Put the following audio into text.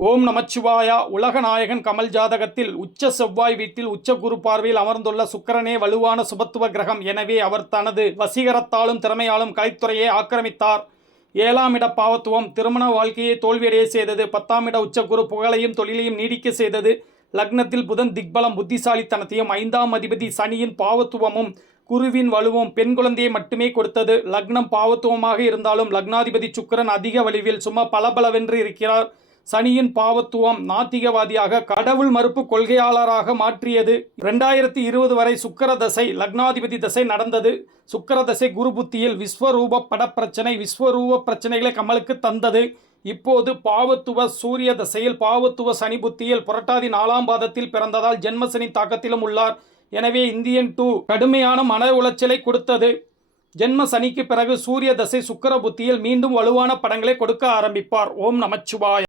ஓம் நமச்சிவாயா. உலகநாயகன் கமல் ஜாதகத்தில் உச்ச செவ்வாய் வீட்டில் உச்ச குரு பார்வையில் அமர்ந்துள்ள சுக்கிரனே வலுவான சுபத்துவ கிரகம். எனவே அவர் தனது வசீகரத்தாலும் திறமையாலும் கலைத்துறையை ஆக்கிரமித்தார். 7ஆம் இட பாவத்துவம் திருமண வாழ்க்கையை தோல்வியடைய செய்தது. 10ஆம் இட உச்ச குரு புகழையும் தொழிலையும் நீடிக்க செய்தது. லக்னத்தில் புதன் திக்பலம் புத்திசாலித்தனத்தையும் 5ஆம் அதிபதி சனியின் பாவத்துவமும் குருவின் வலுவும் பெண் குழந்தையை மட்டுமே கொடுத்தது. லக்னம் பாவத்துவமாக இருந்தாலும் லக்னாதிபதி சுக்கிரன் அதிக வலிவில் சும்மா பலபலவென்று இருக்கிறார். சனியின் பாவத்துவம் நாத்திகவாதியாக கடவுள் மறுப்பு கொள்கையாளராக மாற்றியது. 2020 வரை சுக்கிர தசை லக்னாதிபதி தசை நடந்தது. சுக்கிர தசை குரு புத்தியில் விஸ்வரூப படப்பிரச்சனை விஸ்வரூப பிரச்சனைகளை கமலுக்கு தந்தது. இப்போது பாவத்துவ சூரிய தசையில் பாவத்துவ சனி புத்தியில் புரட்டாதி 4ஆம் பாதத்தில் பிறந்ததால் ஜென்மசனி தாக்கத்திலும் உள்ளார். எனவே இந்தியன் 2 கடுமையான மன உளைச்சலை கொடுத்தது. ஜென்ம சனிக்கு பிறகு சூரிய தசை சுக்கிர புத்தியில் மீண்டும் வலுவான படங்களை கொடுக்க ஆரம்பிப்பார். ஓம் நமச்சிவாய.